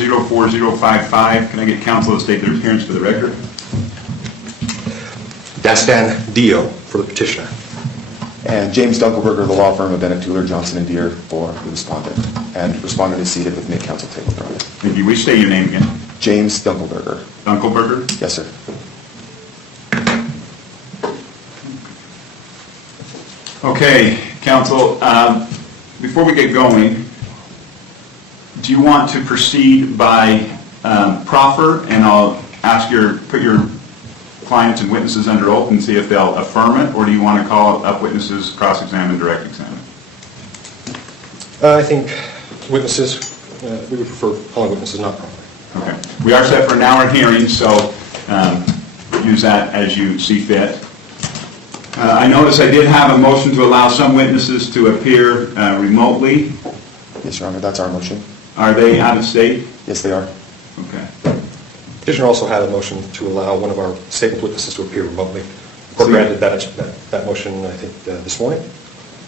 04055. Can I get counsel to state their appearance for the record? Dastan Dio for the petitioner. And James Dunkelberger, the law firm of Bennett, Tueller, Johnson and Deere for the respondent. And respondent is seated with me at counsel table. Thank you. Will you state your name again? James Dunkelberger. Dunkelberger? Yes, sir. Okay, counsel, before we get going, do you want to proceed by proffer, and I'll ask put your clients and witnesses under oath and see if they'll affirm it, or do you want to call up witnesses, cross-examine, direct examine? I think witnesses, we would prefer calling witnesses, not proffer. Okay. We are set for an hour hearing, so use that as you see fit. I notice I did have a motion to allow some witnesses to appear remotely. Yes, Your Honor, that's our motion. Are they out of state? Yes, they are. Okay. Petitioner also had a motion to allow one of our statement witnesses to appear remotely. The court granted that motion, I think, this morning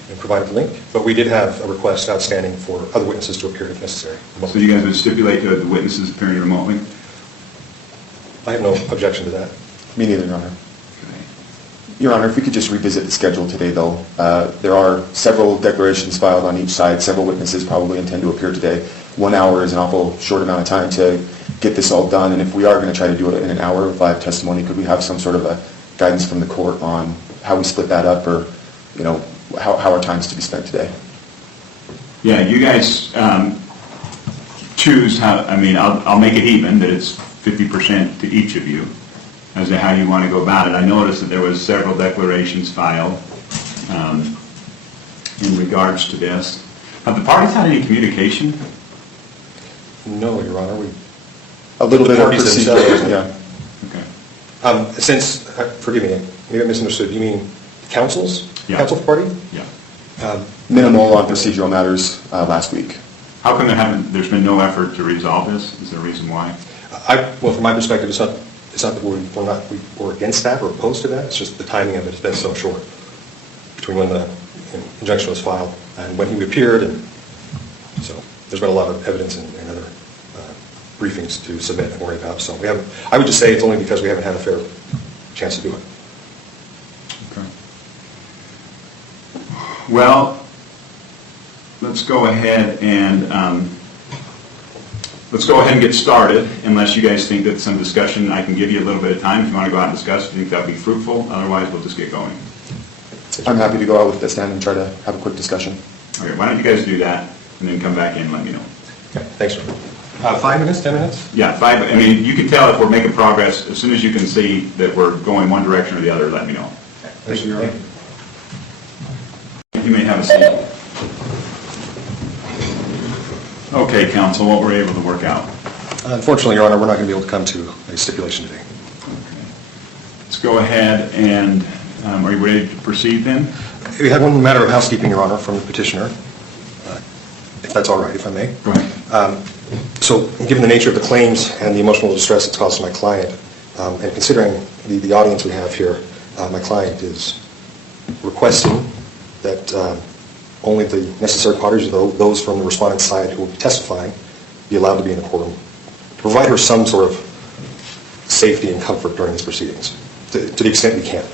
and provided the link. But we did have a request outstanding for other witnesses to appear if necessary. So you guys would stipulate to the witnesses appearing remotely? I have no objection to that. Me neither, Your Honor. Okay. Your Honor, if we could just revisit the schedule today, though. There are several declarations filed on each side. Several witnesses probably intend to appear today. 1 hour is an awful short amount of time to get this all done, and if we are going to try to do it in an hour of live testimony, could we have some sort of a guidance from the court on how we split that up, or how our time is to be spent today? Yeah, you guys choose how. I mean, I'll make it even, that it's 50% to each of you as to how you want to go about it. I noticed that there was several declarations filed in regards to this. Have the parties had any communication? No, Your Honor. A little bit of parties procedure, themselves. yeah. Okay. Forgive me, maybe I misunderstood. You mean counsels? Yeah. Counsel for party? Yeah. Minimal on procedural matters last week. How come there's been no effort to resolve this? Is there a reason why? Well, from my perspective, it's not that we're against that or opposed to that. It's just the timing of it has been so short between when the injunction was filed and when he appeared, and so there's been a lot of evidence and other briefings to submit and worry about. So I would just say it's only because we haven't had a fair chance to do it. Okay. Well, let's go ahead and get started, unless you guys think that some discussion, I can give you a little bit of time if you want to go out and discuss. Do you think that would be fruitful? Otherwise, we'll just get going. I'm happy to go out with this stand and try to have a quick discussion. Okay, why don't you guys do that, and then come back in and let me know. Okay, thanks, sir. 5 minutes, 10 minutes? Yeah, 5. I mean, you can tell if we're making progress. As soon as you can see that we're going one direction or the other, let me know. Okay. Thank you, Your Honor. You may have a seat. Okay, counsel, what were we able to work out? Unfortunately, Your Honor, we're not going to be able to come to a stipulation today. Okay. Let's go ahead and, are you ready to proceed then? We had one matter of housekeeping, Your Honor, from the petitioner, if that's all right, if I may. Go ahead. So, given the nature of the claims and the emotional distress it's caused to my client, and considering the audience we have here, my client is requesting that only the necessary parties, those from the respondent's side who will be testifying, be allowed to be in the courtroom, to provide her some sort of safety and comfort during these proceedings, to the extent we can.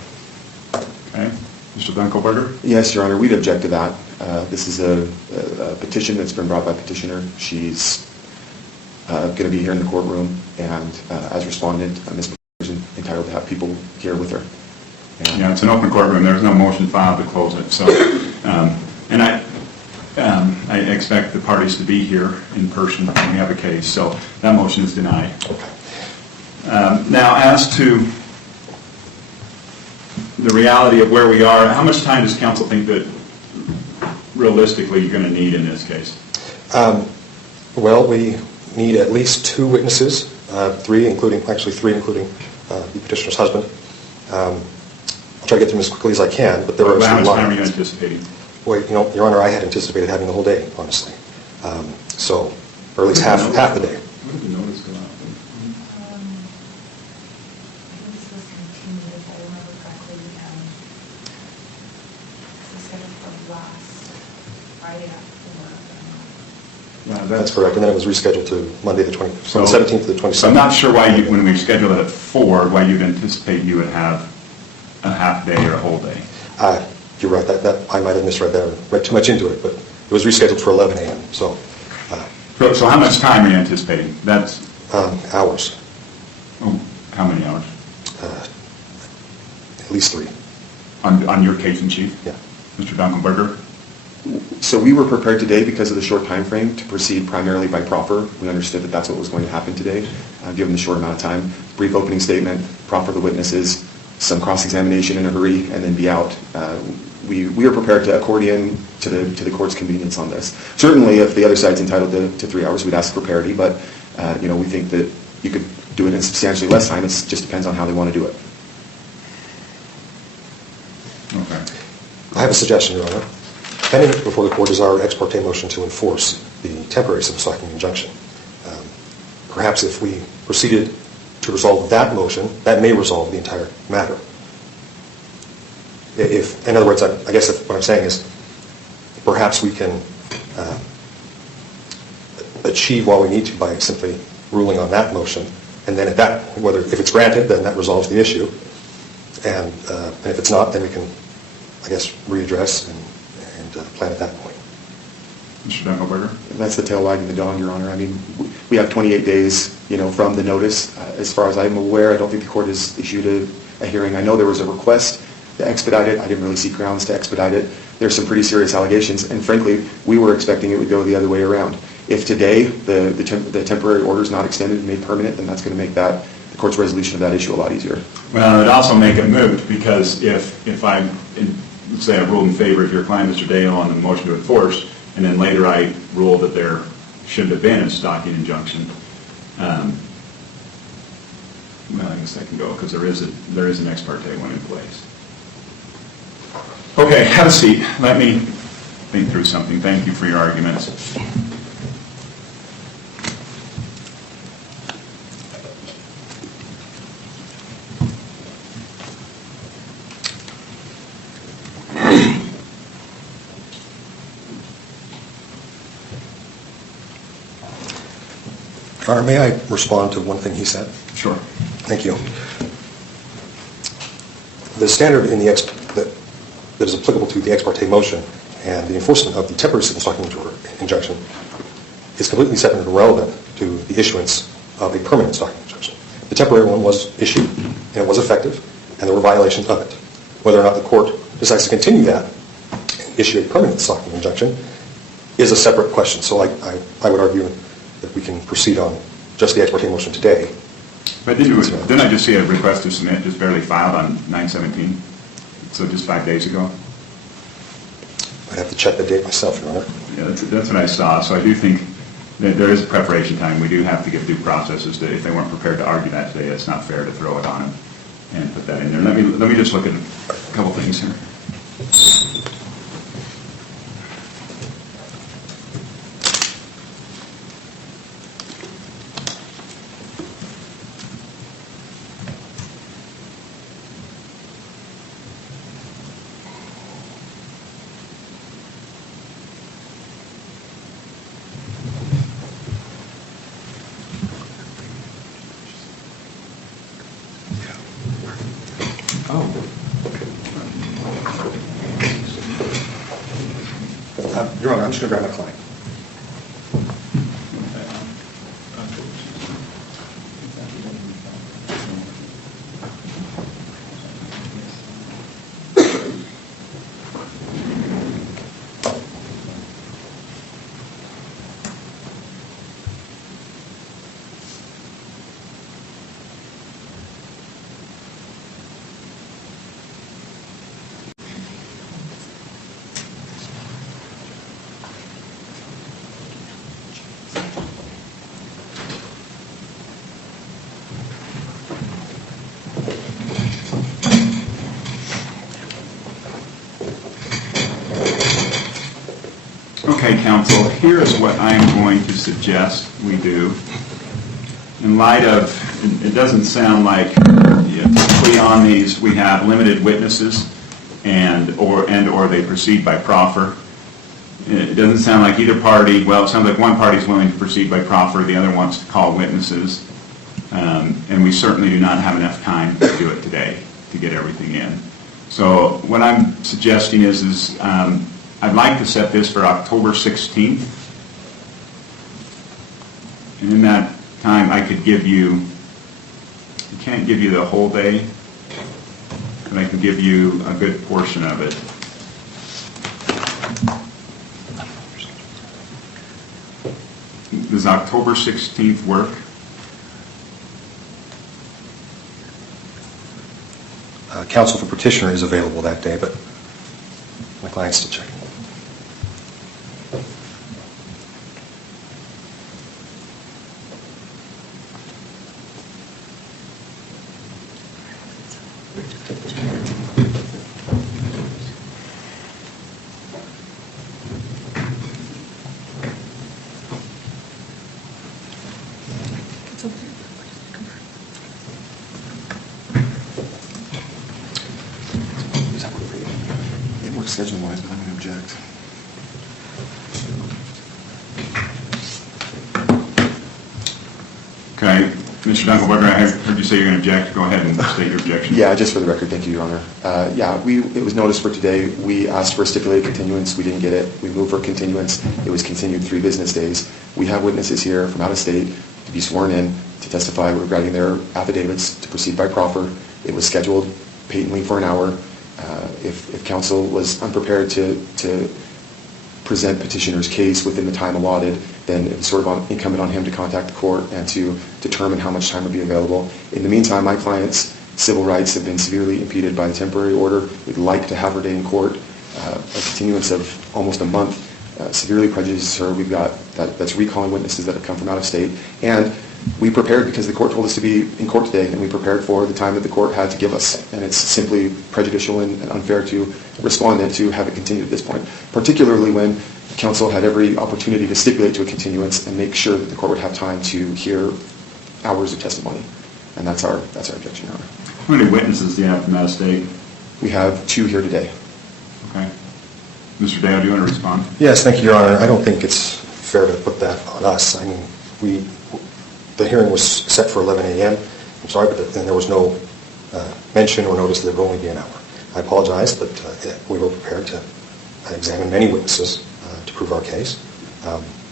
Okay. Mr. Dunkelberger? Yes, Your Honor, we'd object to that. This is a petition that's been brought by petitioner. She's going to be here in the courtroom, and as respondent, Ms. is entitled to have people here with her. And Yeah, it's an open courtroom. There's no motion filed to close it. So, and I expect the parties to be here in person when we have a case. So that motion is denied. Okay. Now, as to the reality of where we are, how much time does counsel think that realistically you're going to need in this case? Well, we need at least 2 witnesses, 3 including the petitioner's husband. I'll try to get through them as quickly as I can, but there are How some much time are you lines. anticipating? Well, Your Honor, I had anticipated having the whole day, honestly. So, or at least half the day. When did the notice go out? I think this was continued, if I remember correctly, this was scheduled for last Friday after work. That's correct, and then it was rescheduled to Monday from So- the 17th to the 27th. So I'm not sure why, when we scheduled it at 4, why you'd anticipate you would have a half day or a whole day. You're right, that I might have misread that, or read too much into it, but it was rescheduled for 11 a.m., so So how much time are you anticipating? That's, hours, oh, how many hours? at least 3. On your case in chief? Yeah. Mr. Dunkelberger? So we were prepared today because of the short time frame to proceed primarily by proffer. We understood that that's what was going to happen today, given the short amount of time. Brief opening statement, proffer the witnesses, some cross-examination in a hurry, and then be out. We are prepared to accordion to the court's convenience on this. Certainly, if the other side's entitled to 3 hours, we'd ask for parity, but we think that you could do it in substantially less time. It just depends on how they want to do it. Okay. I have a suggestion, Your Honor. Pending before the court is our ex parte motion to enforce the temporary civil stocking injunction. Perhaps if we proceeded to resolve that motion, that may resolve the entire matter. In other words, I guess what I'm saying is perhaps we can achieve what we need to by simply ruling on that motion, and then if it's granted, then that resolves the issue, and if it's not, then we can, I guess, readdress and plan at that point. Mr. Dunkelberger? That's the tail wagging the dog, Your Honor. I mean, we have 28 days, from the notice. As far as I'm aware, I don't think the court has issued a hearing. I know there was a request to expedite it. I didn't really see grounds to expedite it. There's some pretty serious allegations, and frankly, we were expecting it would go the other way around. If today the temporary order is not extended and made permanent, then that's going to make the court's resolution of that issue a lot easier. Well, it would also make it moot, because if I, let's say I ruled in favor of your client, Mr. Dale, on the motion to enforce, and then later I ruled that there shouldn't have been a stocking injunction, well, I guess I can go, because there is an ex parte one in place. Okay, have a seat. Let me think through something. Thank you for your arguments. Your Honor, may I respond to one thing he said? Sure. Thank you. The standard that is applicable to the ex parte motion and the enforcement of the temporary civil stocking injunction is completely separate and irrelevant to the issuance of a permanent stocking injunction. The temporary one was issued, and it was effective, and there were violations of it. Whether or not the court decides to continue that and issue a permanent stocking injunction is a separate question. So I would argue that we can proceed on just the ex parte motion today. But didn't I just see a request to submit just barely filed on 9/17? So just 5 days ago? I'd have to check the date myself, Your Honor. Yeah, that's what I saw. So I do think that there is preparation time. We do have to give due processes. If they weren't prepared to argue that today, it's not fair to throw it on them and put that in there. Let me just look at a couple things here. Your Honor, I'm just going to grab my client. Okay, counsel, here's what I'm going to suggest we do. In light of, it doesn't sound like typically on these we have limited witnesses or they proceed by proffer. It doesn't sound like either party, well, it sounds like one party is willing to proceed by proffer, the other wants to call witnesses. And we certainly do not have enough time to do it today, to get everything in. So what I'm suggesting is I'd like to set this for October 16th. And in that time, I could give you, I can't give you the whole day, but I can give you a good portion of it. Does October 16th work? Counsel for petitioner is available that day, but my client's still checking. It works schedule-wise, but I'm going to object. Okay, Mr. Dunkelberger, I heard you say you're going to object. Go ahead and state your objection. Yeah, just for the record, thank you, Your Honor. It was noticed for today. We asked for a stipulated continuance. We didn't get it. We moved for continuance. It was continued 3 business days. We have witnesses here from out of state to be sworn in to testify regarding their affidavits to proceed by proffer. It was scheduled patently for an hour. If counsel was unprepared to present petitioner's case within the time allotted, then it was sort of incumbent on him to contact the court and to determine how much time would be available. In the meantime, my client's civil rights have been severely impeded by the temporary order. We'd like to have her day in court. A continuance of almost a month severely prejudices her. We've got that's recalling witnesses that have come from out of state. And we prepared because the court told us to be in court today, and we prepared for the time that the court had to give us. And it's simply prejudicial and unfair to respondent to have it continued at this point, particularly when counsel had every opportunity to stipulate to a continuance and make sure that the court would have time to hear hours of testimony. And that's our objection, Your Honor. How many witnesses do you have from out of state? We have 2 here today. Okay. Mr. Dale, do you want to respond? Yes, thank you, Your Honor. I don't think it's fair to put that on us. I mean, the hearing was set for 11 a.m. I'm sorry, but then there was no mention or notice that it would only be an hour. I apologize, but we were prepared to examine many witnesses to prove our case.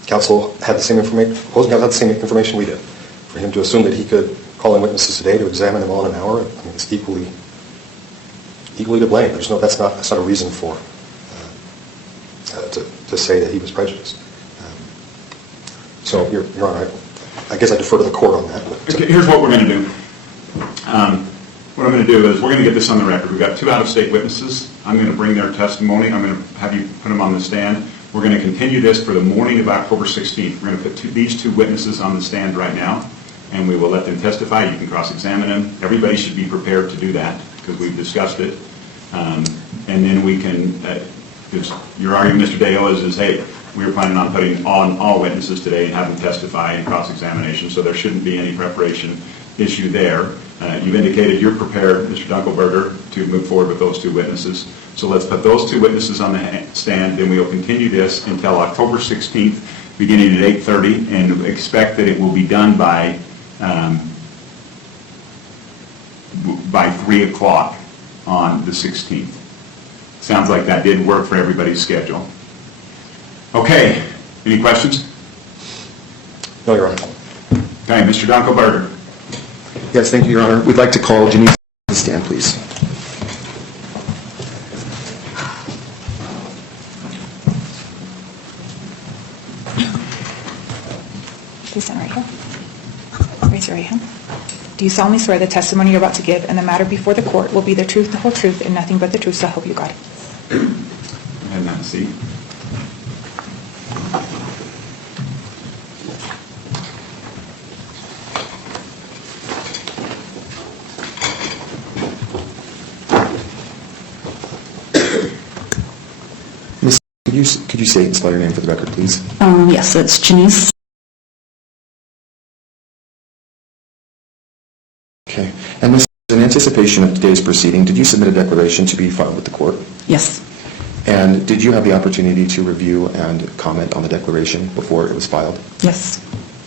Counsel had the same information, opposing counsel had the same information we did. For him to assume that he could call in witnesses today to examine them all in an hour, I mean, it's equally to blame. That's not a reason for to say that he was prejudiced. So, Your Honor, I guess I defer to the court on that. Okay, here's what we're going to do. What I'm going to do is we're going to get this on the record. We've got 2 out-of-state witnesses. I'm going to bring their testimony. I'm going to have you put them on the stand. We're going to continue this for the morning of October 16th. We're going to put these 2 witnesses on the stand right now, and we will let them testify. You can cross-examine them. Everybody should be prepared to do that because we've discussed it. And then we can, your argument, Mr. Dale, is hey, we were planning on putting on all witnesses today and have them testify in cross-examination, so there shouldn't be any preparation issue there. You've indicated you're prepared, Mr. Dunkelberger, to move forward with those 2 witnesses. So let's put those 2 witnesses on the stand, then we will continue this until October 16th, beginning at 8:30, and expect that it will be done by 3 o'clock on the 16th. Sounds like that did work for everybody's schedule. Okay, any questions? No, Your Honor. Okay, Mr. Dunkelberger. Yes, thank you, Your Honor. We'd like to call Janice to the stand, please. Please stand right here. Raise your right hand. Do you solemnly swear the testimony you're about to give and the matter before the court will be the truth, the whole truth, and nothing but the truth, so help you God? Go ahead and have a seat. Miss, could you state and spell your name for the record, please? Yes, it's Janice. Okay. And Miss, in anticipation of today's proceeding, did you submit a declaration to be filed with the court? Yes. And did you have the opportunity to review and comment on the declaration before it was filed? Yes.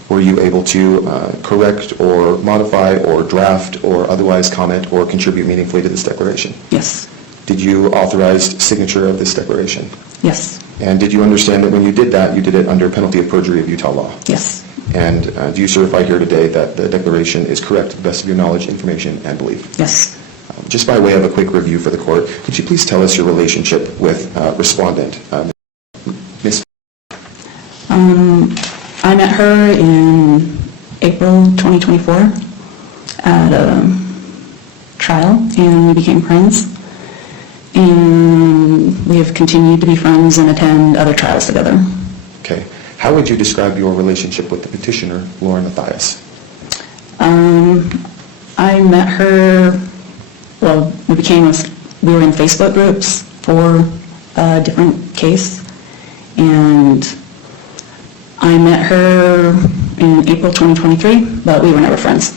Were you able to correct or modify or draft or otherwise comment or contribute meaningfully to this declaration? Yes. Did you authorize signature of this declaration? Yes. And did you understand that when you did that, you did it under penalty of perjury of Utah law? Yes. And do you certify here today that the declaration is correct to the best of your knowledge, information, and belief? Yes. Just by way of a quick review for the court, could you please tell us your relationship with respondent, Ms. I met her in April 2024 at a trial, and we became friends. And we have continued to be friends and attend other trials together. Okay. How would you describe your relationship with the petitioner, Lauren Mathias? I met her, well, we were in Facebook groups for a different case, and I met her in April 2023, but we were never friends.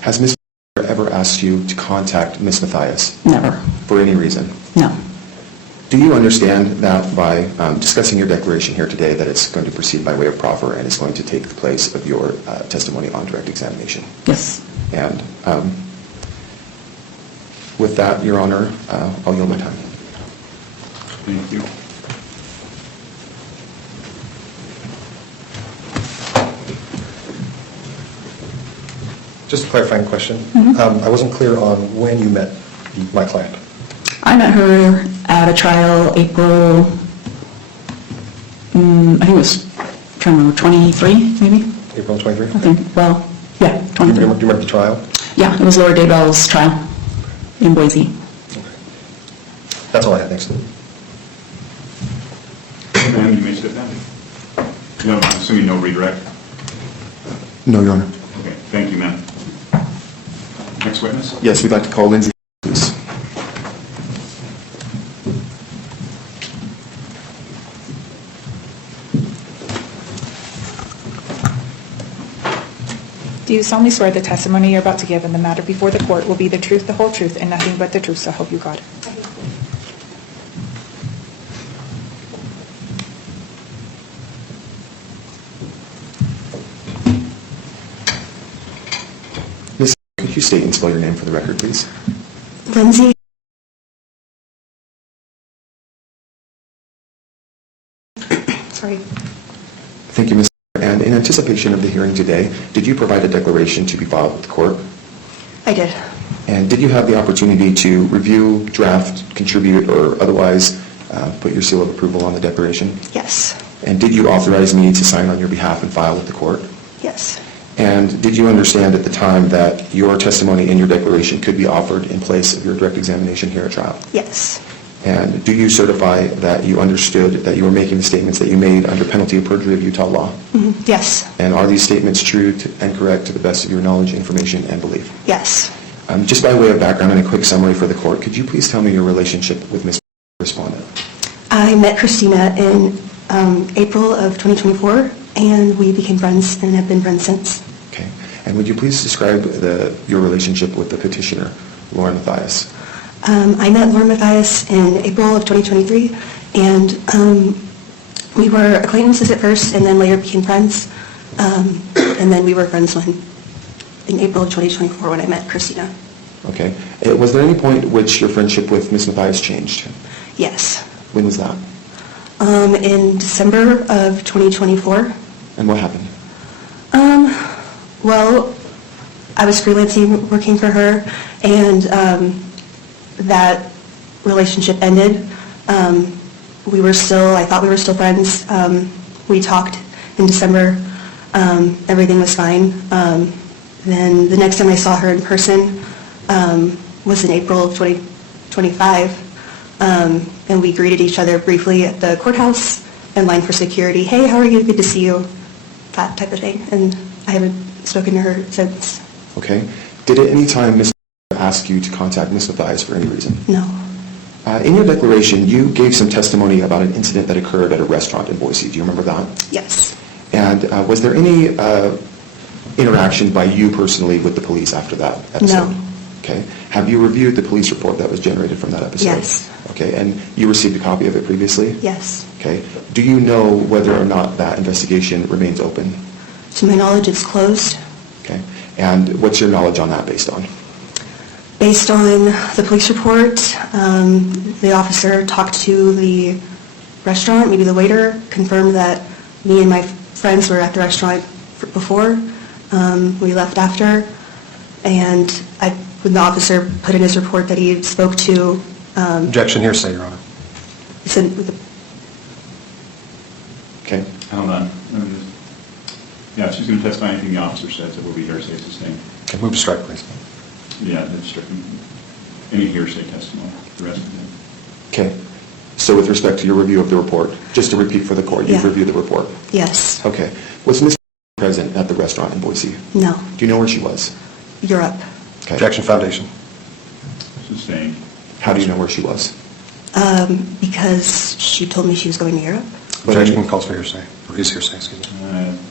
Has Ms. ever asked you to contact Ms. Mathias Never. for any reason? No. Do you understand that by discussing your declaration here today that it's going to proceed by way of proffer and it's going to take the place of your testimony on direct examination? Yes. And with that, Your Honor, I'll yield my time. Thank you. Just a clarifying question. I wasn't clear on when you met my client. I met her at a trial April, I think it was, I'm trying to remember, 23 maybe? April 23? I think, well, yeah, Do you 23. remember the trial? Yeah, it was Laura Daybell's trial in Boise. That's all I had, thanks. Ma'am, you may sit down. No, I'm assuming no redirect. No, Your Honor. Okay, thank you, ma'am. Next witness? Yes, we'd like to call Lindsay, please. Do you solemnly swear the testimony you're about to give in the matter before the court will be the truth, the whole truth, and nothing but the truth, so help you God? Ms. Could you state and spell your name for the record, please? Lindsay. Sorry. Thank you, Ms. And in anticipation of the hearing today, did you provide a declaration to be filed with the court? I did. And did you have the opportunity to review, draft, contribute, or otherwise put your seal of approval on the declaration? Yes. And did you authorize me to sign on your behalf and file with the court? Yes. And did you understand at the time that your testimony in your declaration could be offered in place of your direct examination here at trial? Yes. And do you certify that you understood that you were making the statements that you made under penalty of perjury of Utah law? Yes. And are these statements true and correct to the best of your knowledge, information, and belief? Yes. Just by way of background and a quick summary for the court, could you please tell me your relationship with Ms. Respondent? I met Christina in April of 2024, and we became friends and have been friends since. Okay. And would you please describe your relationship with the petitioner, Lauren Mathias? I met Laura Mathias in April of 2023, and we were acquaintances at first, and then later became friends. And then we were friends in April of 2024 when I met Christina. Okay. Was there any point at which your friendship with Ms. Mathias changed? Yes. When was that? In December of 2024. And what happened? Well, I was freelancing, working for her, and that relationship ended. I thought we were still friends. We talked in December. Everything was fine. Then the next time I saw her in person was in April of 2025. And we greeted each other briefly at the courthouse in line for security. Hey, how are you? Good to see you. That type of thing. And I haven't spoken to her since. Okay. Did at any time Ms. ask you to contact Ms. Mathias for any reason? No. In your declaration, you gave some testimony about an incident that occurred at a restaurant in Boise. Do you remember that? Yes. And was there any interaction by you personally with the police after that episode? No. Okay. Have you reviewed the police report that was generated from that episode? Yes. Okay, and you received a copy of it previously? Yes. Okay. Do you know whether or not that investigation remains open? To my knowledge, it's closed. Okay. And what's your knowledge on that based on? Based on the police report, the officer talked to the restaurant, maybe the waiter, confirmed that me and my friends were at the restaurant before. We left after, and when the officer put in his report that he spoke to... Objection, hearsay, Your Honor. Okay. Hold on. Let me just- Yeah, if she's going to testify anything the officer says, it will be hearsay sustained. Okay, move to strike, please. Yeah, that's stricken. Any hearsay testimony, the rest of it. Okay. So with respect to your review of the report, just to repeat for the court, you've Yeah. reviewed the report? Yes. Okay. Was Ms. present at the restaurant in Boise? No. Do you know where she was? Europe. Okay. Objection, foundation. Sustained. How do you know where she was? Because she told me she was going to Europe. Objection calls for hearsay, or is hearsay, excuse me.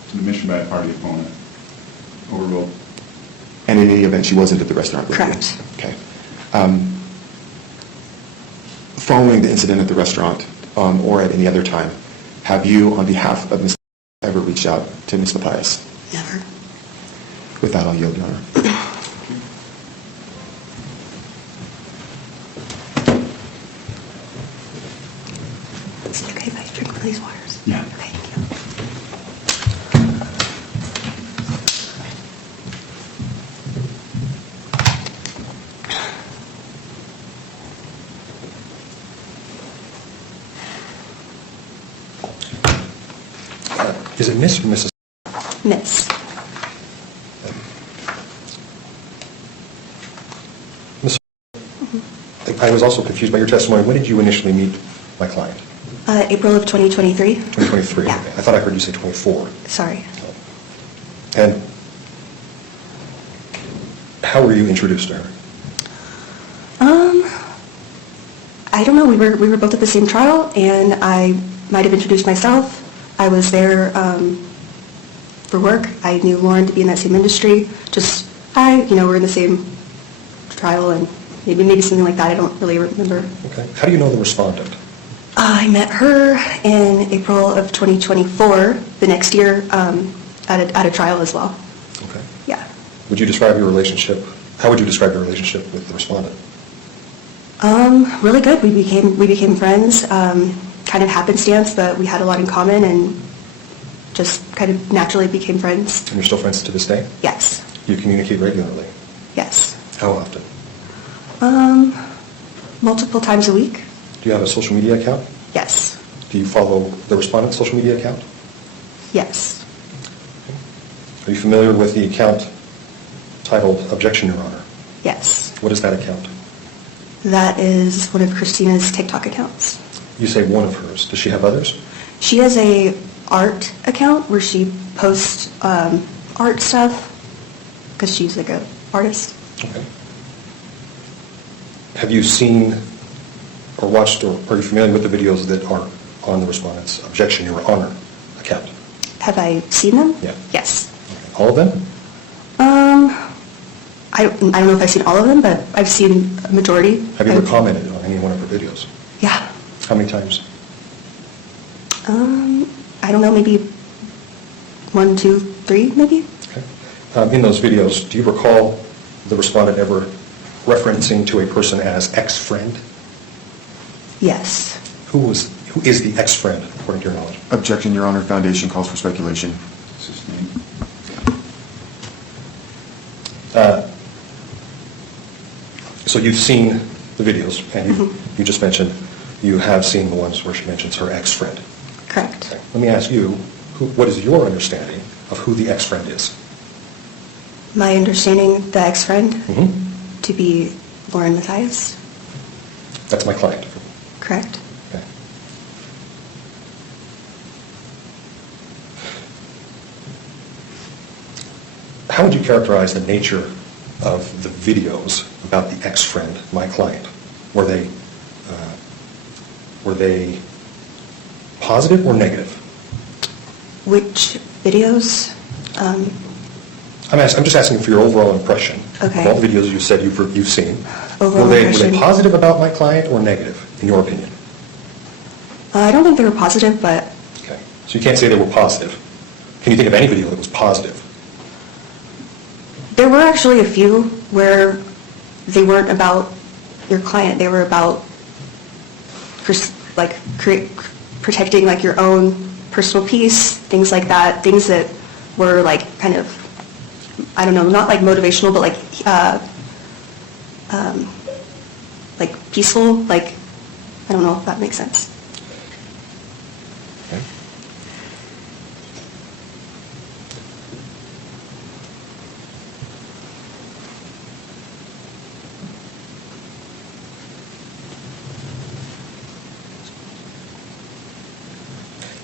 It's an admission by a party opponent. Overruled. And in any event, she wasn't at the restaurant with you? Correct. Okay. Following the incident at the restaurant, or at any other time, have you, on behalf of Ms. ever reached out to Ms. Mathias? Never. With that, I'll yield, Your Honor. Is it okay if I drink one of these waters? Yeah. Okay, thank you. Is it Miss or Mrs.? Miss. Miss? I was also confused by your testimony. When did you initially meet my client? April of 2023. 2023? Yeah. Okay. I thought I heard you say 24. Sorry. And how were you introduced to her? I don't know. We were both at the same trial, and I might have introduced myself. I was there for work. I knew Lauren to be in that same industry. Just we're in the same trial, and maybe something like that. I don't really remember. Okay. How do you know the respondent? I met her in April of 2024, the next year, at a trial as well. Okay. Yeah. Would you describe your relationship? How would you describe your relationship with the respondent? Really good. We became friends. Kind of happenstance, but we had a lot in common, and just kind of naturally became friends. And you're still friends to this day? Yes. You communicate regularly? Yes. How often? Multiple times a week. Do you have a social media account? Yes. Do you follow the respondent's social media account? Yes. Are you familiar with the account titled Objection, Your Honor? Yes. What is that account? That is one of Christina's TikTok accounts. You say one of hers. Does she have others? She has a art account where she posts art stuff because she's like a artist. Okay. Have you seen or watched, or are you familiar with the videos that are on the respondent's Objection, Your Honor account? Have I seen them? Yeah. Yes. All of them? I don't know if I've seen all of them, but I've seen a majority. Have you ever commented on any one of her videos? Yeah. How many times? I don't know, maybe 1, 2, 3, maybe? Okay. In those videos, do you recall the respondent ever referencing to a person as ex-friend? Yes. Who is the ex-friend, according to your knowledge? Objection, Your Honor. Foundation calls for speculation. Sustained. So you've seen the videos, and you just mentioned you have seen the ones where she mentions her ex-friend. Correct. Okay. Let me ask you, what is your understanding of who the ex-friend is? My understanding, the ex-friend, Mm-hmm. to be Lauren Mathias. That's my client. Correct. Okay. How would you characterize the nature of the videos about the ex-friend, my client? Were they positive or negative? Which videos? I'm just asking for your overall impression Okay. of all the videos you said you've seen. Overall Were they impression. positive about my client or negative, in your opinion? I don't think they were positive, but Okay. So you can't say they were positive. Can you think of any video that was positive? there were actually a few where they weren't about your client. They were about protecting like your own personal peace, things like that, things that were like kind of, I don't know, not like motivational, but like peaceful, like, I don't know if that makes sense. Okay.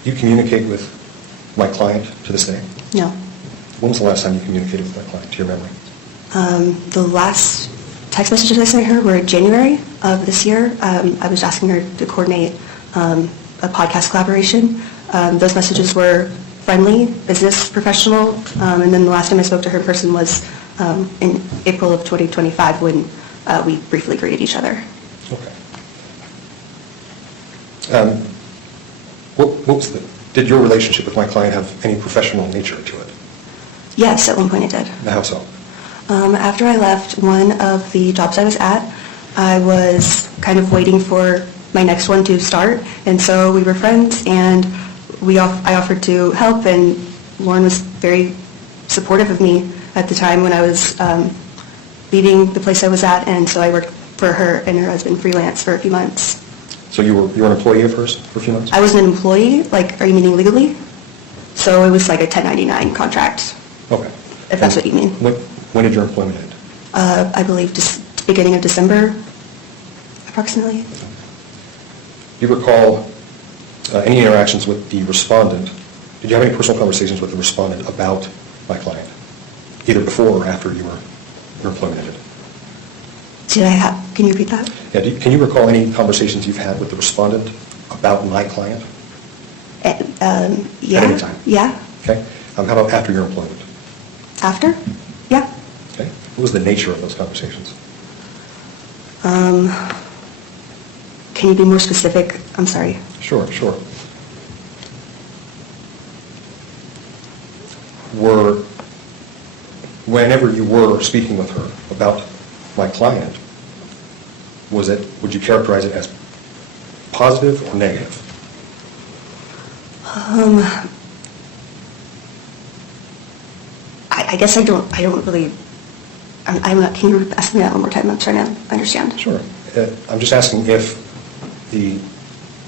Do you communicate with my client to this day? No. When was the last time you communicated with my client, to your memory? The last text messages I sent her were in January of this year. I was asking her to coordinate a podcast collaboration. Those messages were friendly, business, professional, and then the last time I spoke to her in person was in April of 2025 when we briefly greeted each other. Okay. Did your relationship with my client have any professional nature to it? Yes, at one point it did. How so? After I left one of the jobs I was at, I was kind of waiting for my next one to start, and so we were friends, and I offered to help, and Lauren was very supportive of me at the time when I was leaving the place I was at, and so I worked for her and her husband freelance for a few months. So you were an employee of hers for a few months? I wasn't an employee, like, are you meaning legally? So it was like a 1099 contract, Okay. if that's what you mean. When did your employment end? I believe just beginning of December, approximately. Do you recall any interactions with the respondent? Did you have any personal conversations with the respondent about my client, either before or after your employment ended? Can you repeat that? Yeah, can you recall any conversations you've had with the respondent about my client? Yeah. At any time? Yeah. Okay. How about after your employment? After? Yeah. Okay. What was the nature of those conversations? Can you be more specific? I'm sorry. Sure. Whenever you were speaking with her about my client, would you characterize it as positive or negative? I guess I don't really, I'm not, can you ask me that one more time? I'm trying to understand. Sure. I'm just asking if the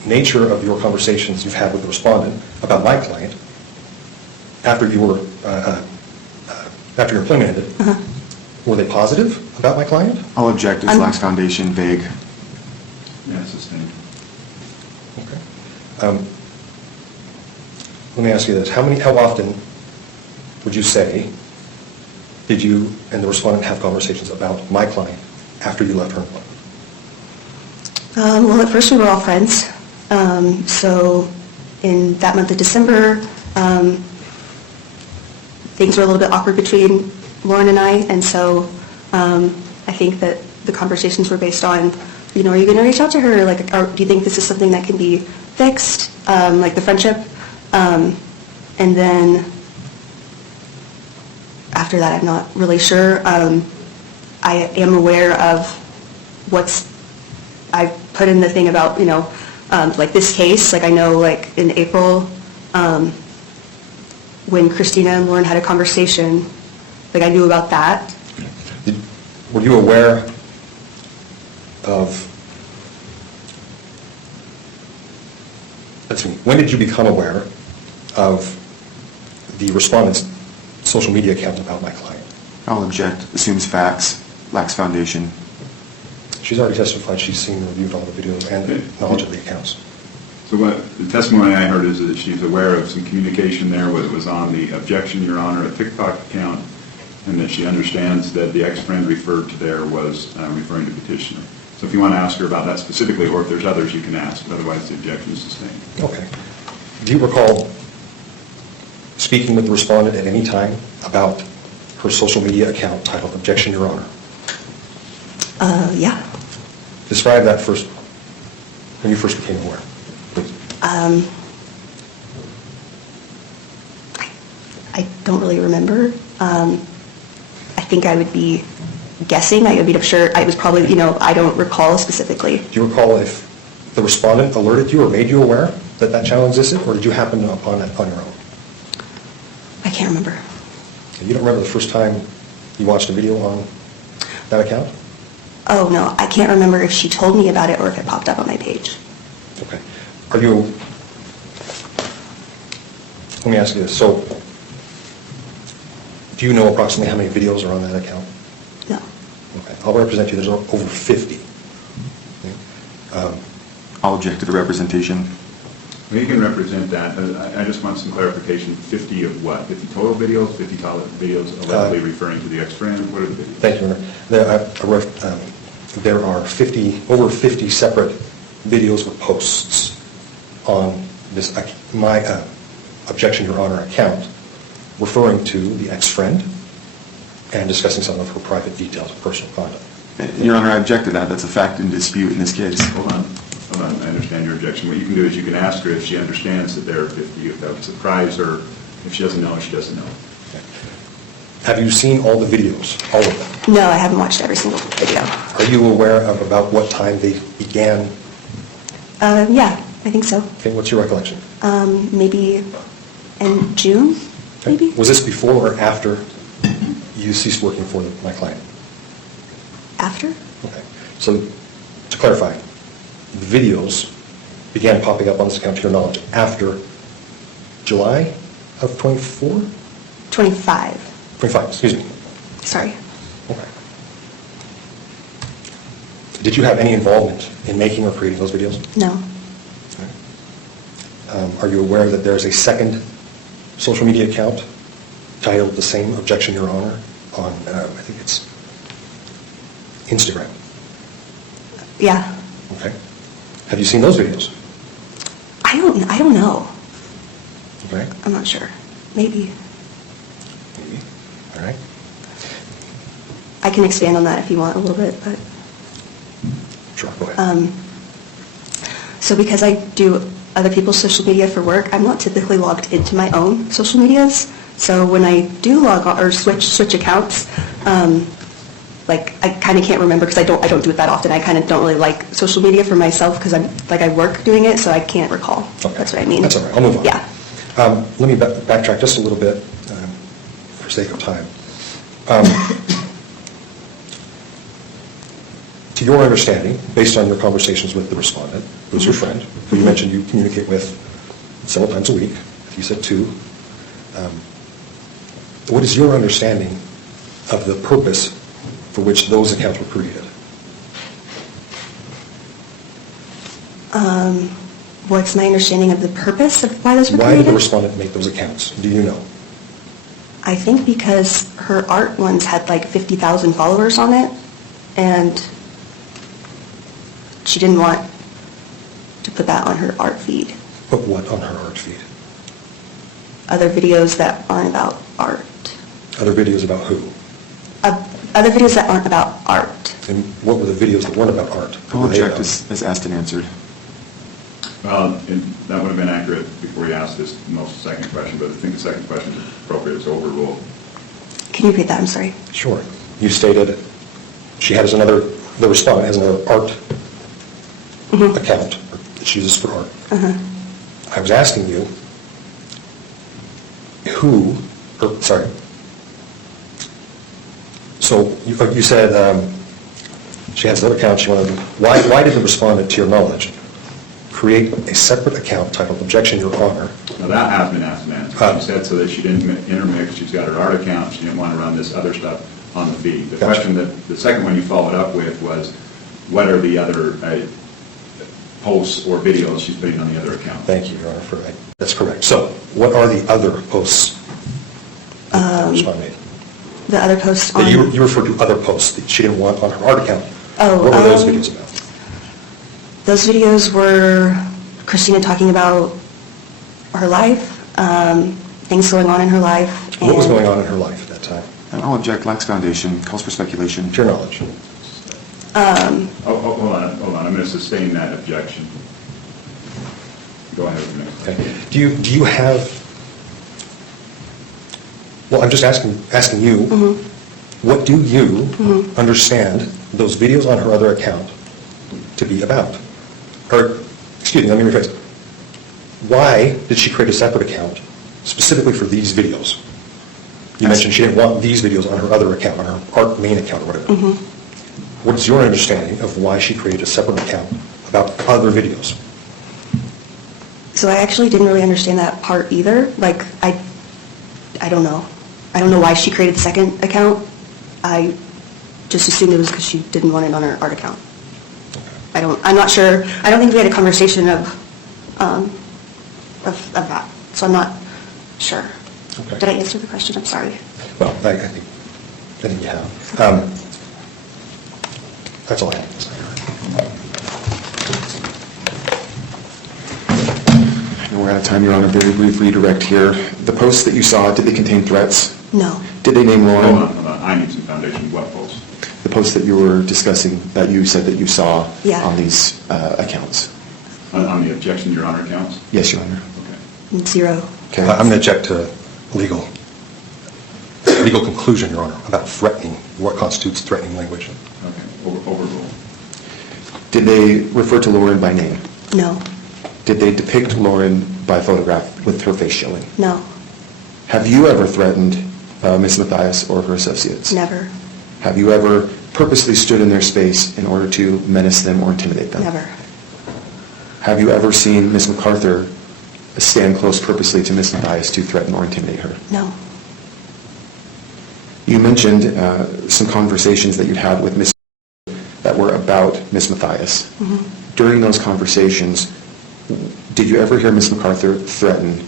nature of your conversations you've had with the respondent about my client after your employment ended, were they positive about my client? I'll object. It's lacks foundation, vague. Yeah, sustained. Okay. Let me ask you this. How often would you say did you and the respondent have conversations about my client after you left her employment? Well, at first we were all friends. So in that month of December, things were a little bit awkward between Lauren and I, and so I think that the conversations were based on, are you going to reach out to her? Like, do you think this is something that can be fixed? Like the friendship. And then after that, I'm not really sure. I am aware of I put in the thing about, like this case. Like I know, like in April, when Christina and Lauren had a conversation, like I knew about that. Were you aware of, when did you become aware of the respondent's social media account about my client? I'll object. Assumes facts, lacks foundation. She's already testified she's seen and reviewed all the videos and knowledge of the accounts. So what the testimony I heard is that she's aware of some communication there, whether it was on the objection, Your Honor, a TikTok account, and that she understands that the ex-friend referred to there was referring to petitioner. So if you want to ask her about that specifically, or if there's others, you can ask, but otherwise the objection is sustained. Okay. Do you recall speaking with the respondent at any time about her social media account titled Objection, Your Honor? Yeah. Describe that first, when you first became aware, please. I don't really remember. I think I would be guessing. I mean, I'm sure it was probably, I don't recall specifically. Do you recall if the respondent alerted you or made you aware that that channel existed, or did you happen upon it on your own? I can't remember. You don't remember the first time you watched a video on that account? Oh, no, I can't remember if she told me about it or if it popped up on my page. Okay. Let me ask you this. So, do you know approximately how many videos are on that account? No. Okay. I'll represent you. There's over 50. I'll object to the representation. Well, you can represent that. I just want some clarification. 50 of what? 50 total videos? 50 total videos allegedly referring to the ex-friend? What are the videos? Thank you, Your Honor. There are over 50 separate videos or posts on this my Objection, Your Honor account referring to the ex-friend and discussing some of her private details of personal conduct. Your Honor, I object to that. That's a fact in dispute in this case. Hold on. I understand your objection. What you can do is you can ask her if she understands that there are 50, if that would surprise her. If she doesn't know, she doesn't know. Okay. Have you seen all the videos, all of them? No, I haven't watched every single video. Are you aware of about what time they began? Yeah, I think so. Okay, what's your recollection? Maybe in June, Okay. maybe? Was this before or after you ceased working for my client? After? Okay. So, to clarify, the videos began popping up on this account, to your knowledge, after July of 24? 25. 25, excuse me. Sorry. Okay. Did you have any involvement in making or creating those videos? No. Okay. Are you aware that there's a second social media account titled the same Objection, Your Honor on, I think it's Instagram? Yeah. Okay. Have you seen those videos? I don't know. Okay. I'm not sure. Maybe. Maybe. All right. I can expand on that if you want a little bit, but... Sure, go ahead. So because I do other people's social media for work, I'm not typically logged into my own social medias. So when I do log on or switch accounts, I kind of can't remember because I don't do it that often. I kind of don't really like social media for myself because I work doing it, so I can't recall. Okay. That's what I mean. That's all right. I'll move on. Yeah. Let me backtrack just a little bit for sake of time. To your understanding, based on your conversations with the respondent, who's your friend, who you mentioned you communicate with several times a week, you said 2, what is your understanding of the purpose for which those accounts were created? What's my understanding of the purpose of why those were Why created? did the respondent make those accounts? Do you know? I think because her art ones had like 50,000 followers on it, and she didn't want to put that on her art feed. Put what on her art feed? Other videos that aren't about art. Other videos about who? Other videos that aren't about art. And what were the videos that weren't about art? What I'll were they object about? as asked and answered. Well, and that would have been accurate before you asked this second question, but I think the second question is appropriate. It's overruled. Can you repeat that? I'm sorry. Sure. You stated the respondent has another art account that she uses for art. I was asking you so you said she has another account she wanted. Why did the respondent, to your knowledge, create a separate account titled Objection, Your Honor? Now, that has been asked and answered. She said so that she didn't intermix. She's got her art account. She didn't want to run this other stuff on the feed. The Gotcha. question the second one you followed up with was, what are the other posts or videos she's putting on the other account? Thank you, Your Honor, for that. That's correct. So, what are the other posts that the respondent made? The other posts on... That you referred to other posts that she didn't want on her art account. Oh, what were those videos about? Those videos were Christina talking about her life, things going on in her life. What was and going on in her life at that time? And I'll object, lacks foundation, calls for speculation. To your knowledge. Hold on, I'm going to sustain that objection. Go ahead with the next Okay. question. Do you have, well, I'm just asking you, what do you understand those videos on her other account to be about? Or, excuse me, let me rephrase. Why did she create a separate account specifically for these videos? You mentioned she didn't want these videos on her other account, on her art main account or whatever. What is your understanding of why she created a separate account about other videos? So I actually didn't really understand that part either. Like, I don't know. I don't know why she created a second account. I just assumed it was because she didn't want it on her art account. I'm not sure. I don't think we had a conversation of that, so I'm not sure. Okay. Did I answer the question? I'm sorry. Well, I think you have. That's all I have. I know we're out of time, Your Honor. Very brief redirect here. The posts that you saw, did they contain threats? No. Did they name Lauren? Hold on. I need some foundation. What post? The posts that you were discussing, that you said that you saw Yeah. on these accounts? On the objection, Your Honor counts? Yes, Your Honor. Okay. 0. Okay. I'm going to object to legal conclusion, Your Honor, about threatening, what constitutes threatening language. Okay. Overruled. Did they refer to Lauren by name? No. Did they depict Lauren by photograph with her face showing? No. Have you ever threatened Ms. Mathias or her associates? Never. Have you ever purposely stood in their space in order to menace them or intimidate them? Never. Have you ever seen Ms. MacArthur stand close purposely to Ms. Mathias to threaten or intimidate her? No. You mentioned some conversations that you'd had with Ms. that were about Ms. Mathias. During those conversations, did you ever hear Ms. MacArthur threaten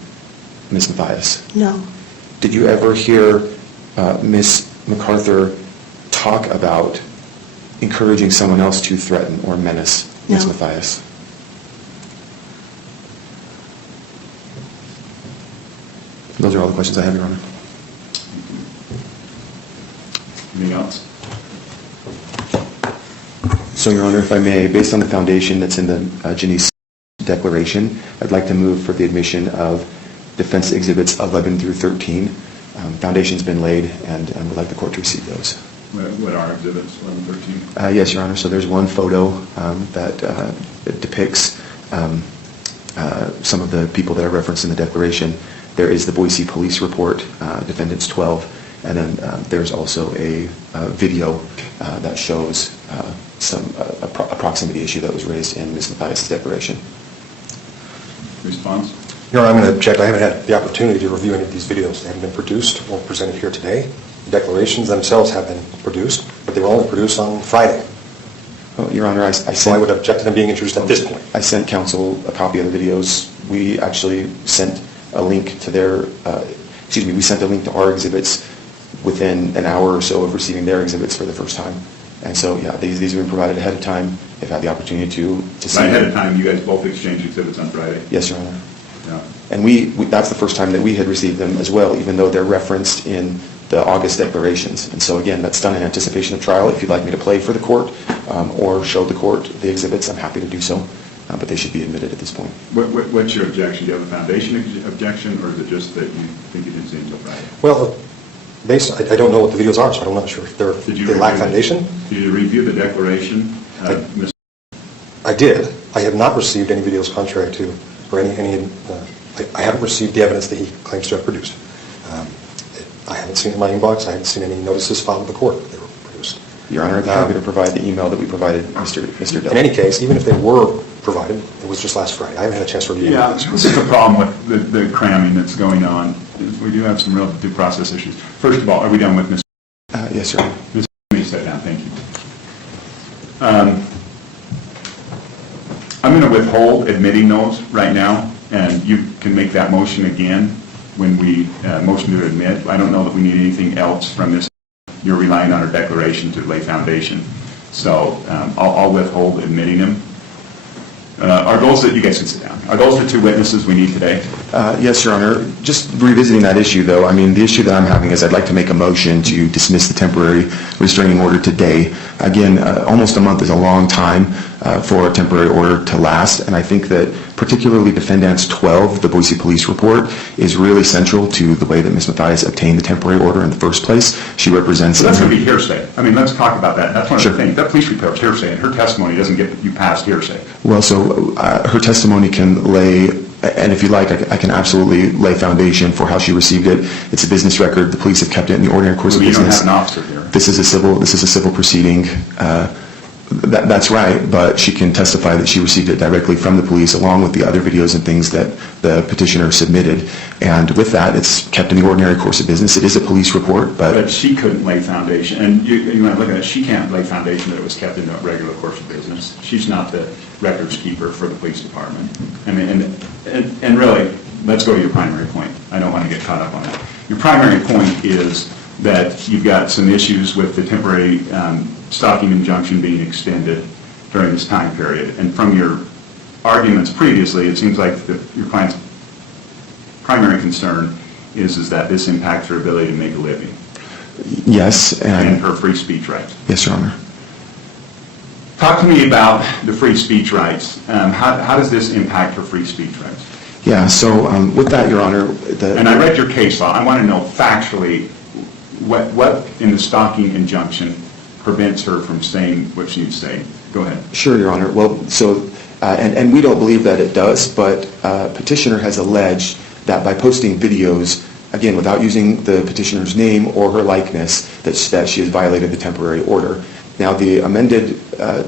Ms. Mathias? No. Did you ever hear Ms. MacArthur talk about encouraging someone else to threaten or menace Ms. No. Mathias? Those are all the questions I have, Your Honor. Anything else? So, Your Honor, if I may, based on the foundation that's in the Janice declaration, I'd like to move for the admission of defense exhibits 11 through 13. Foundation's been laid, and would like the court to receive those. What are exhibits 11, 13? Yes, Your Honor. So there's one photo that depicts some of the people that are referenced in the declaration. There is the Boise police report, defendants 12, and then there's also a video that shows a proximity issue that was raised in Ms. Mathias' declaration. Response? Your Honor, I'm going to object. I haven't had the opportunity to review any of these videos. They haven't been produced or presented here today. The declarations themselves have been produced, but they were only produced on Friday. Well, Your Honor, So I would object to them being introduced at this point. I sent counsel a copy of the videos. We actually sent a link to we sent a link to our exhibits within an hour or so of receiving their exhibits for the first time. And so, yeah, these have been provided ahead of time. They've had the opportunity to see Right ahead them. of time, you guys both exchanged exhibits on Friday? Yes, Your Honor. Yeah. And that's the first time that we had received them as well, even though they're referenced in the August declarations. And so, again, that's done in anticipation of trial. If you'd like me to play for the court or show the court the exhibits, I'm happy to do so. But they should be admitted at this point. What's your objection? Do you have a foundation objection, or is it just that you think you didn't see until Friday? Well, I don't know what the videos are, so I'm not sure if they lack foundation. Did you review the declaration? I did. I have not received any videos contrary to, or I haven't received the evidence that he claims to have produced. I haven't seen it in my inbox. I haven't seen any notices filed with the court that they were produced. Your Honor, I'd be happy to provide the email that we provided Mr. Dell. In any case, even if they were provided, it was just last Friday. I haven't had a chance to review Yeah, it. this is the problem with the cramming that's going on. We do have some real due process issues. First of all, are we done with Ms.? Yes, Your Honor. Ms. Let me sit down, thank you. I'm going to withhold admitting those right now, and you can make that motion again when we motion to admit. I don't know that we need anything else from this. You're relying on our declaration to lay foundation. So I'll withhold admitting them. Are those that, you guys can sit down, are those the two witnesses we need today? Yes, Your Honor. Just revisiting that issue, though, I mean, the issue that I'm having is I'd like to make a motion to dismiss the temporary restraining order today. Again, almost a month is a long time for a temporary order to last, and I think that particularly Defendant's 12, the Boise Police Report, is really central to the way that Ms. Mathias obtained the temporary order in the first place. She represents... So that's going to be hearsay. I mean, let's talk about that. That's one of Sure. the things. That police report is hearsay, and her testimony doesn't get you past hearsay. Well, so her testimony can lay, and if you like, I can absolutely lay foundation for how she received it. It's a business record. The police have kept it in the ordinary course of You don't business. have an officer here. This is a civil proceeding. That's right, but she can testify that she received it directly from the police along with the other videos and things that the petitioner submitted. And with that, it's kept in the ordinary course of business. It is a police report, But she couldn't lay foundation, and you might look at it, she can't lay foundation that it was kept in the regular course of business. She's not the records keeper for the police department. I mean, and really, let's go to your primary point. I don't want to get caught up on that. Your primary point is that you've got some issues with the temporary stalking injunction being extended during this time period. And from your arguments previously, it seems like your client's primary concern is that this impacts her ability to make a living yes, and and her free speech rights. yes, Your Honor. Talk to me about the free speech rights. How does this impact her free speech rights? Yeah, so with that, Your Honor, And I read your case law. I want to know factually what in the stalking injunction prevents her from saying what she's saying. Go ahead. Sure, Your Honor. Well, so, and we don't believe that it does, but petitioner has alleged that by posting videos, again, without using the petitioner's name or her likeness, that she has violated the temporary order. Now, the amended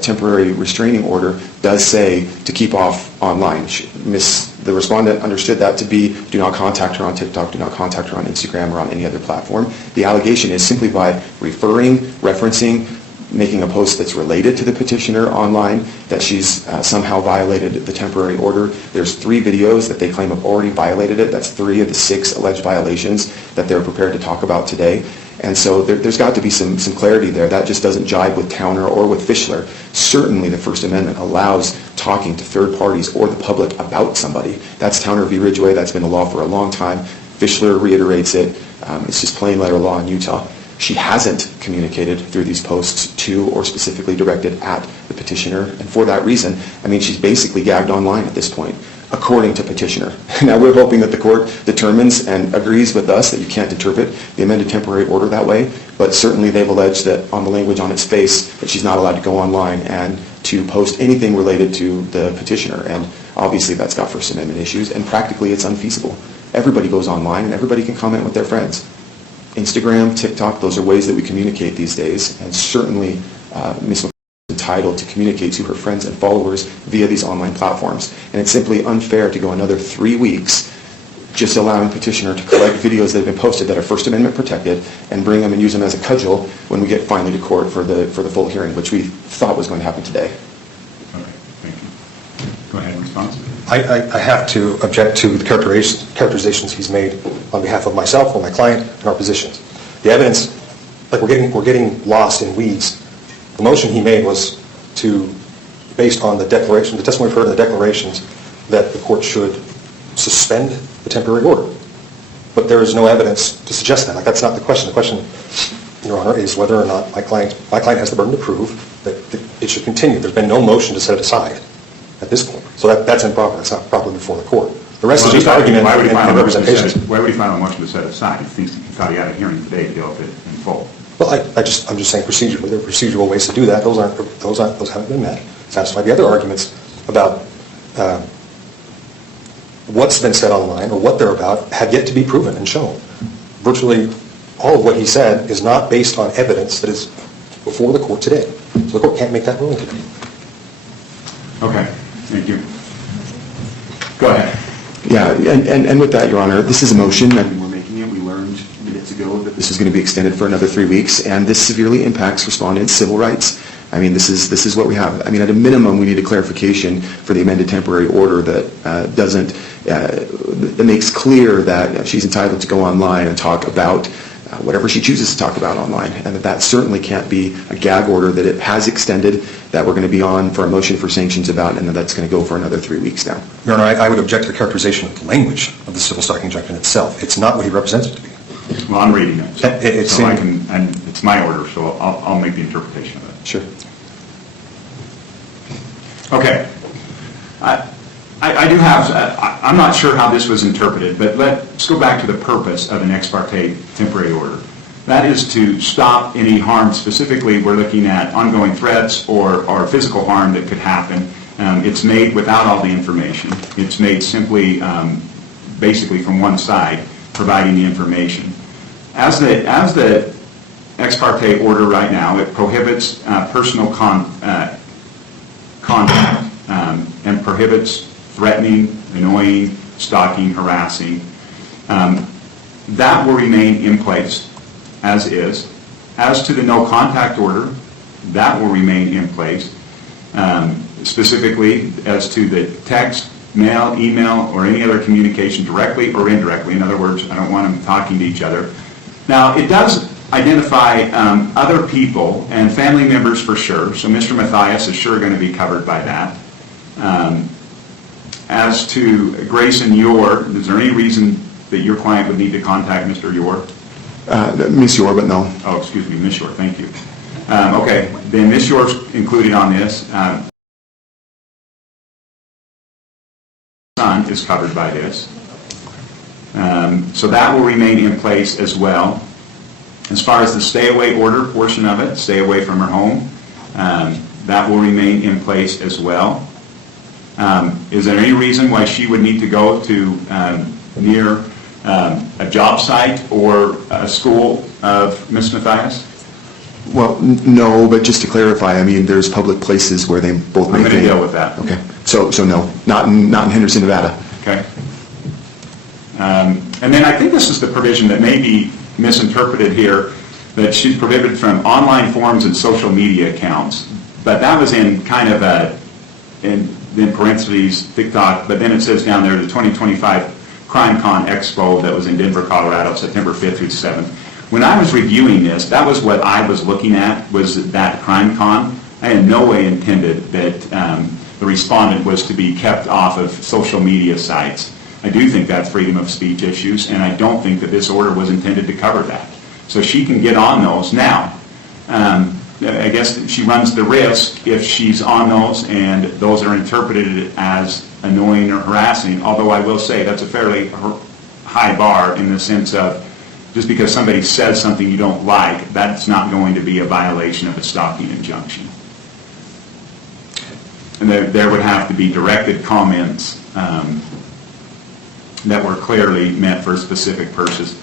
temporary restraining order does say to keep off online. The respondent understood that to be do not contact her on TikTok, do not contact her on Instagram or on any other platform. The allegation is simply by referring, referencing, making a post that's related to the petitioner online, that she's somehow violated the temporary order. There's 3 videos that they claim have already violated it. That's 3 of the 6 alleged violations that they're prepared to talk about today. And so there's got to be some clarity there. That just doesn't jive with Towner or with Fischler. Certainly the First Amendment allows talking to third parties or the public about somebody. That's Towner v. Ridgway. That's been the law for a long time. Fischler reiterates it. It's just plain letter law in Utah. She hasn't communicated through these posts to or specifically directed at the petitioner. And for that reason, I mean, she's basically gagged online at this point, according to petitioner. Now, we're hoping that the court determines and agrees with us that you can't interpret the amended temporary order that way, but certainly they've alleged that on the language on its face that she's not allowed to go online and to post anything related to the petitioner. And obviously that's got First Amendment issues, and practically it's unfeasible. Everybody goes online and everybody can comment with their friends. Instagram, TikTok, those are ways that we communicate these days, and certainly Ms. entitled to communicate to her friends and followers via these online platforms. And it's simply unfair to go another 3 weeks just allowing petitioner to collect videos that have been posted that are First Amendment protected and bring them and use them as a cudgel when we get finally to court for the full hearing, which we thought was going to happen today. Okay, thank you. Go ahead, response. I have to object to the characterizations he's made on behalf of myself or my client and our positions. The evidence, like we're getting lost in weeds. The motion he made was based on the declaration, the testimony heard in the declarations, that the court should suspend the temporary order. But there is no evidence to suggest that. Like, that's not the question. The question, Your Honor, is whether or not my client has the burden to prove that it should continue. There's been no motion to set it aside at this point. So that's improper. That's not properly before the court. The rest is just argument and representations. Why would he file a motion to set aside? He thought he had a hearing today to deal with it in full. Well, I'm just saying procedurally. There are procedural ways to do that. Those haven't been met. Satisfy the other arguments about what's been said online or what they're about have yet to be proven and shown. Virtually all of what he said is not based on evidence that is before the court today. So the court can't make that ruling today. Okay, thank you. Go ahead. Yeah, and with that, Your Honor, this is a motion. I mean, we're making it. We learned minutes ago that this is going to be extended for another 3 weeks, and this severely impacts respondents' civil rights. I mean, this is what we have. I mean, at a minimum, we need a clarification for the amended temporary order that that makes clear that she's entitled to go online and talk about whatever she chooses to talk about online, and that certainly can't be a gag order that it has extended, that we're going to be on for a motion for sanctions about, and that's going to go for another 3 weeks now. Your Honor, I would object to the characterization of the language of the civil stalking injunction itself. It's not what he represents it to be. Well, I'm reading it. So, It's so I in- can, and it's my order, so I'll make the interpretation of it. Sure. Okay. I do have, I'm not sure how this was interpreted, but let's go back to the purpose of an ex parte temporary order. That is to stop any harm. Specifically, we're looking at ongoing threats or physical harm that could happen. It's made without all the information. It's made simply, basically from one side, providing the information. As the ex parte order right now, it prohibits personal contact and prohibits threatening, annoying, stalking, harassing. That will remain in place as is. As to the no contact order, that will remain in place. Specifically as to the text, mail, email, or any other communication directly or indirectly. In other words, I don't want them talking to each other. Now, it does identify other people and family members for sure, so Mr. Mathias is sure going to be covered by that. As to Grace and Yor, is there any reason that your client would need to contact Mr. Yor? Miss Yor, but no. Oh, excuse me, Miss Yor, thank you. Okay, then Miss Yor's included on this. Son is covered by this. So that will remain in place as well. As far as the stay-away order portion of it, stay away from her home, that will remain in place as well. Is there any reason why she would need to go to near a job site or a school of Ms. Mathias? Well, no, but just to clarify, I mean, there's public places where they both I'm make... going to deal with that. Okay, so no, not in Henderson, Nevada. Okay. And then I think this is the provision that may be misinterpreted here, that she's prohibited from online forums and social media accounts. But that was in kind of a, in parentheses, TikTok, but then it says down there the 2025 CrimeCon Expo that was in Denver, Colorado, September 5th through 7th. When I was reviewing this, that was what I was looking at, was that CrimeCon. I in no way intended that the respondent was to be kept off of social media sites. I do think that's freedom of speech issues, and I don't think that this order was intended to cover that. So she can get on those now. I guess she runs the risk if she's on those and those are interpreted as annoying or harassing, although I will say that's a fairly high bar in the sense of just because somebody says something you don't like, that's not going to be a violation of a stalking injunction. And there would have to be directed comments that were clearly meant for a specific purpose.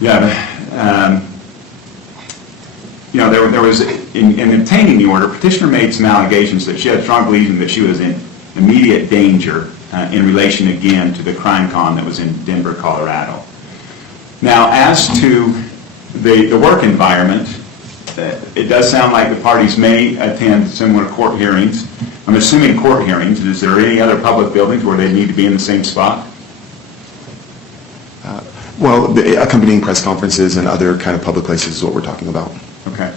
Yeah, there was, in obtaining the order, petitioner made some allegations that she had strong belief that she was in immediate danger in relation again to the CrimeCon that was in Denver, Colorado. Now, as to the work environment, it does sound like the parties may attend similar court hearings. I'm assuming court hearings. Is there any other public buildings where they need to be in the same spot? Well, the accompanying press conferences and other kind of public places is what we're talking about. Okay.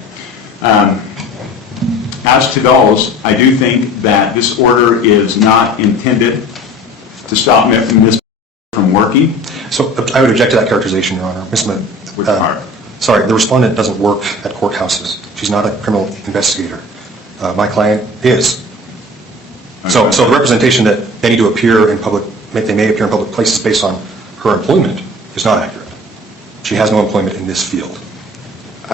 As to those, I do think that this order is not intended to stop Ms. from working. So I would object to that characterization, Your Honor. Ms. Which part? Sorry, the respondent doesn't work at courthouses. She's not a criminal investigator. My client is. So the representation that they need to appear in public, they may appear in public places based on her employment is not accurate. She has no employment in this field.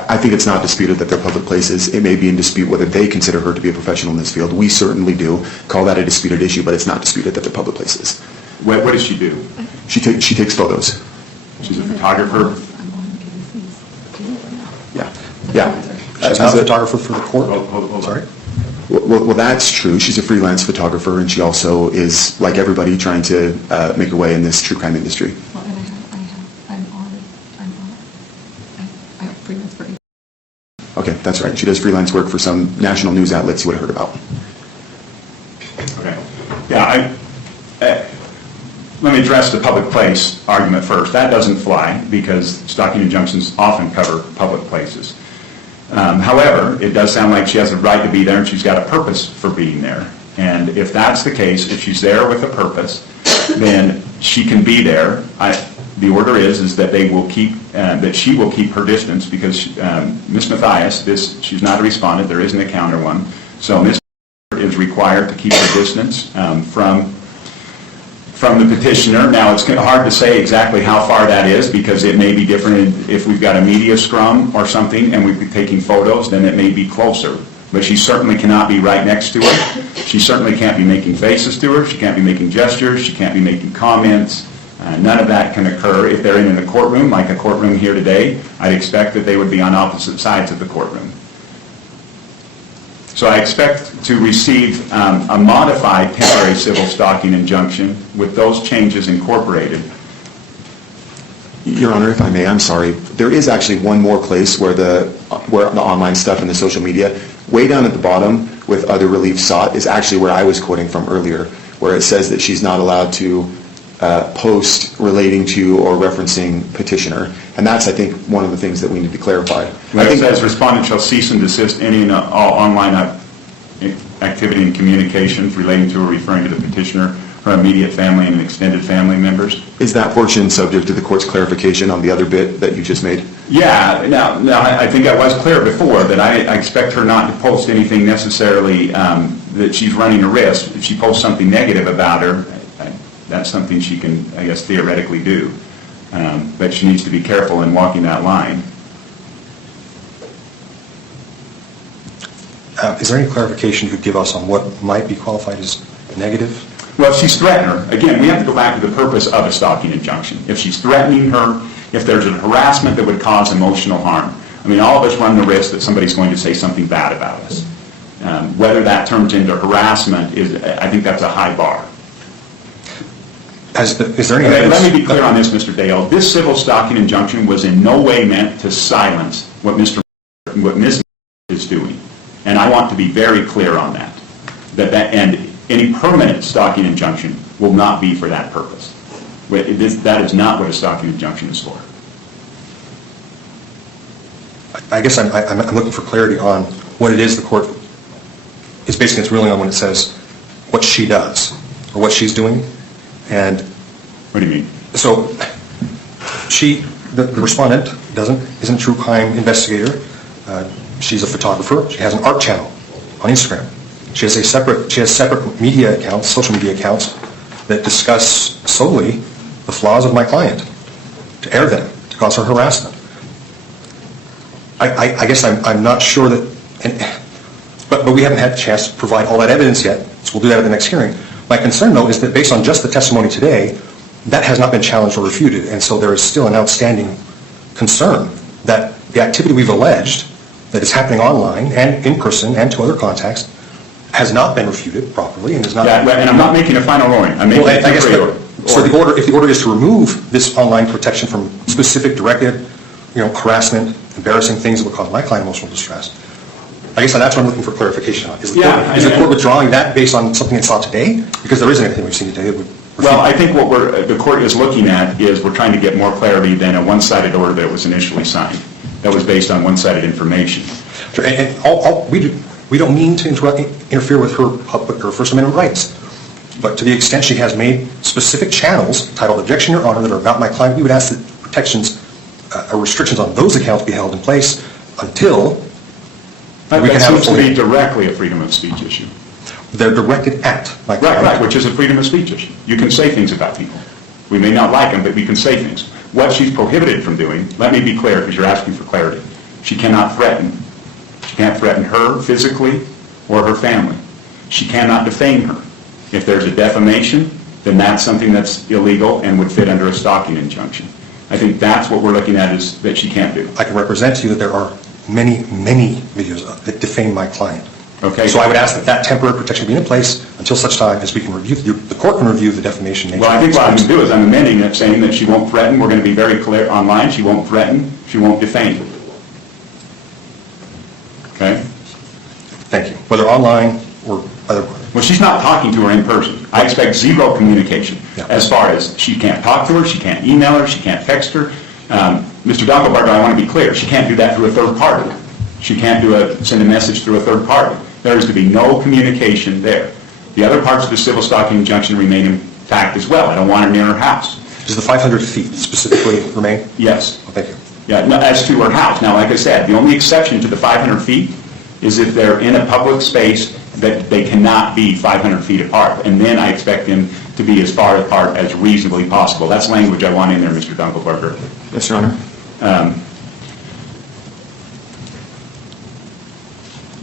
I think it's not disputed that they're public places. It may be in dispute whether they consider her to be a professional in this field. We certainly do call that a disputed issue, but it's not disputed that they're public places. What does she do? She takes photos. She's a photographer? Yeah. She's not a photographer for the court? Hold on. Sorry? Well, that's true. She's a freelance photographer, and she also is, like everybody, trying to make her way in this true crime industry. Well, and I'm on it. I have freelance for 8. Okay, that's right. She does freelance work for some national news outlets you would have heard about. Okay. Yeah, let me address the public place argument first. That doesn't fly because stalking injunctions often cover public places. However, it does sound like she has a right to be there and she's got a purpose for being there. And if that's the case, if she's there with a purpose, then she can be there. The order is that they will keep, that she will keep her distance because Ms. Mathias, she's not a respondent, there isn't a counter one. So Ms. is required to keep her distance from the petitioner. Now, it's hard to say exactly how far that is because it may be different if we've got a media scrum or something and we've been taking photos, then it may be closer. But she certainly cannot be right next to her. She certainly can't be making faces to her. She can't be making gestures. She can't be making comments. None of that can occur. If they're in a courtroom, like a courtroom here today, I'd expect that they would be on opposite sides of the courtroom. So I expect to receive a modified temporary civil stalking injunction with those changes incorporated. Your Honor, if I may, I'm sorry. There is actually one more place where the online stuff and the social media, way down at the bottom with other relief sought, is actually where I was quoting from earlier, where it says that she's not allowed to post relating to or referencing petitioner. And that's, I think, one of the things that we need to clarify. Where it says respondent shall cease and desist any and all online activity and communications relating to or referring to the petitioner, her immediate family and extended family members. Is that portion subject to the court's clarification on the other bit that you just made? Yeah. Now I think I was clear before that I expect her not to post anything necessarily that she's running a risk. If she posts something negative about her, that's something she can, I guess, theoretically do. But she needs to be careful in walking that line. Is there any clarification you could give us on what might be qualified as negative? Well, if she's threatening her, again, we have to go back to the purpose of a stalking injunction. If she's threatening her, if there's a harassment that would cause emotional harm, I mean, all of us run the risk that somebody's going to say something bad about us. Whether that turns into harassment, I think that's a high bar. Is there any evidence? Let me be clear on this, Mr. Dale. This civil stalking injunction was in no way meant to silence what Ms. is doing. And I want to be very clear on that. And any permanent stalking injunction will not be for that purpose. That is not what a stalking injunction is for. I guess I'm looking for clarity on what it is the court is basing its ruling on when it says what she does or what she's doing. And what do you mean? So the respondent isn't a true crime investigator. She's a photographer. She has an art channel on Instagram. She has separate media accounts, social media accounts that discuss solely the flaws of my client, to air them, to cause her harassment. I guess I'm not sure that, but we haven't had a chance to provide all that evidence yet, so we'll do that at the next hearing. My concern, though, is that based on just the testimony today, that has not been challenged or refuted, and so there is still an outstanding concern that the activity we've alleged that is happening online and in person and to other contacts has not been refuted properly and is not. Yeah, and I'm not making a final ruling. I'm making a temporary order. So if the order is to remove this online protection from specific directed, harassment, embarrassing things that would cause my client emotional distress, I guess that's what I'm looking for clarification on. Is the court withdrawing that based on something it saw today? Because there isn't anything we've seen today that would. Well, I think what the court is looking at is we're trying to get more clarity than a one-sided order that was initially signed. That was based on one-sided information. Sure, and we don't mean to interfere with her public or First Amendment rights. But to the extent she has made specific channels titled Objection, Your Honor, that are about my client, we would ask that protections or restrictions on those accounts be held in place until we can have a seems to be directly a freedom of speech issue. They're directed at my client. Right, which is a freedom of speech issue. You can say things about people. We may not like them, but we can say things. What she's prohibited from doing, let me be clear because you're asking for clarity, she cannot threaten. She can't threaten her physically or her family. She cannot defame her. If there's a defamation, then that's something that's illegal and would fit under a stalking injunction. I think that's what we're looking at is that she can't do. I can represent to you that there are many, many videos that defame my client. Okay. So I would ask that temporary protection be in place until such time as we can review, the court can review the defamation nature. Well, I think what I'm going to do is I'm amending it, saying that she won't threaten. We're going to be very clear online. She won't threaten. She won't defame. Okay? Thank you. Whether online or otherwise. Well, she's not talking to her in person. I expect zero communication. Yeah. As far as she can't talk to her, she can't email her, she can't text her. Mr. Dunkelberger, I want to be clear, she can't do that through a third party. She can't send a message through a third party. There is to be no communication there. The other parts of the civil stalking injunction remain intact as well. I don't want her near her house. Does the 500 feet specifically remain? Yes. Oh, thank you. Yeah, no, as to her house. Now, like I said, the only exception to the 500 feet is if they're in a public space that they cannot be 500 feet apart. And then I expect them to be as far apart as reasonably possible. That's language I want in there, Mr. Dunkelberger. Yes, Your Honor.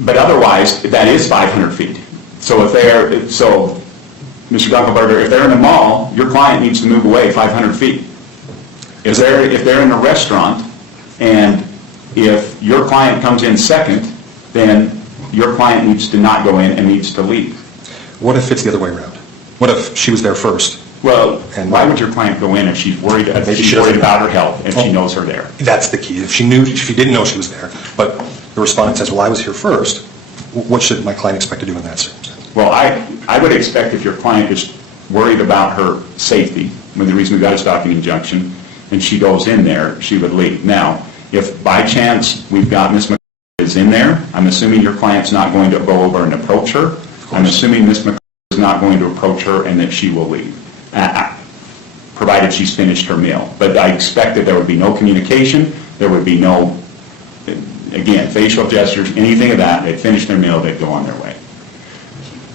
But otherwise, that is 500 feet. So Mr. Dunkelberger, if they're in a mall, your client needs to move away 500 feet. If they're in a restaurant, and if your client comes in second, then your client needs to not go in and needs to leave. What if it's the other way around? What if she was there first? Well, And why would your client go in if she's worried, Maybe she doesn't- about her health, if she knows her there? That's the key. If she didn't know she was there, but the respondent says, well, I was here first, what should my client expect to do in that circumstance? Well, I would expect if your client is worried about her safety, when the reason we got a stalking injunction, and she goes in there, she would leave. Now, if by chance we've got Ms. McCarthy is in there, I'm assuming your client's not going to go over and approach her. I'm assuming Ms. McCarthy is not going to approach her and that she will leave, provided she's finished her meal. But I expect that there would be no communication, there would be no, again, facial gestures, anything of that. They'd finish their meal, they'd go on their way.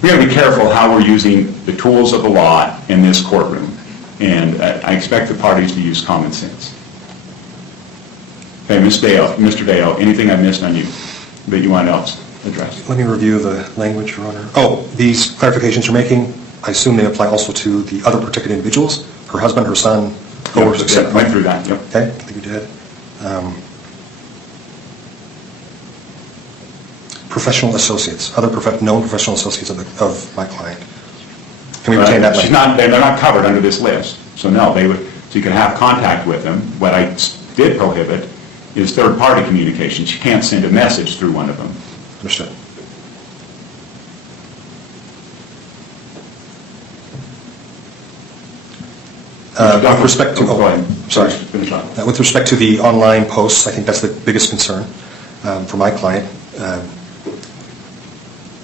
We've got to be careful how we're using the tools of the law in this courtroom, and I expect the parties to use common sense. Okay, Mr. Dale, anything I missed on you that you want else addressed? Let me review the language, Your Honor. Oh, these clarifications you're making, I assume they apply also to the other protected individuals, her husband, her son, co-workers, etc. Went through that, yep. Okay, I think you did. Professional associates, other known professional associates of my client. Can we retain that language? They're not covered under this list, so no, so you can have contact with them. What I did prohibit is third-party communication. She can't send a message through one of them. Understood. With respect to, go ahead. Sorry. Finish on. With respect to the online posts, I think that's the biggest concern for my client.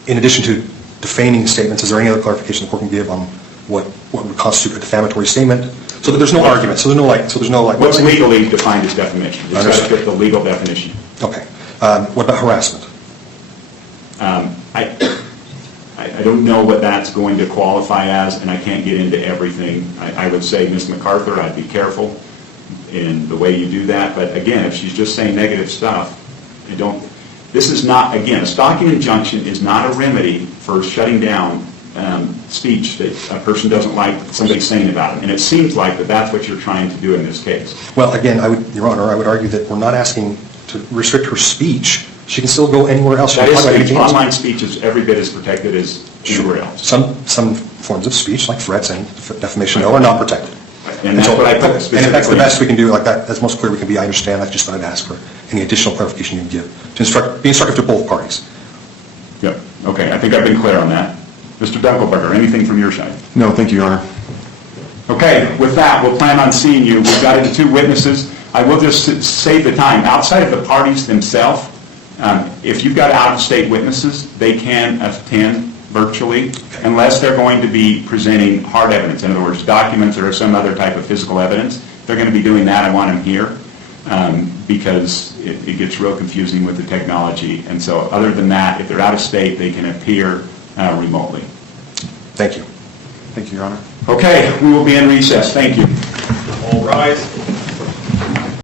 In addition to defaming statements, is there any other clarification the court can give on what would constitute a defamatory statement? So that there's no argument. So there's no like. What's legally defined as defamation? It's got to fit the legal definition. Okay. What about harassment? I don't know what that's going to qualify as, and I can't get into everything. I would say, Ms. MacArthur, I'd be careful in the way you do that. But again, if she's just saying negative stuff, this is not, again, a stalking injunction is not a remedy for shutting down speech that a person doesn't like somebody saying about them. And it seems like that's what you're trying to do in this case. Well, again, Your Honor, I would argue that we're not asking to restrict her speech. She can still go anywhere else. That is speech. Online speech is every bit as protected as anywhere else. Some forms of speech, like threats and defamation, are not protected. And that's what I put specifically. And if that's the best we can do, like that's most clear we can be, I understand. I just thought I'd ask for any additional clarification you can give to be instructive to both parties. Yep. Okay. I think I've been clear on that. Mr. Dunkelberger, anything from your side? No, thank you, Your Honor. Okay. With that, we'll plan on seeing you. We've got the two witnesses. I will just save the time. Outside of the parties themselves, if you've got out-of-state witnesses, they can attend virtually unless they're going to be presenting hard evidence. In other words, documents or some other type of physical evidence. If they're going to be doing that, I want them here because it gets real confusing with the technology. And so other than that, if they're out of state, they can appear remotely. Thank you. Thank you, Your Honor. Okay, we will be in recess. Thank you. All rise.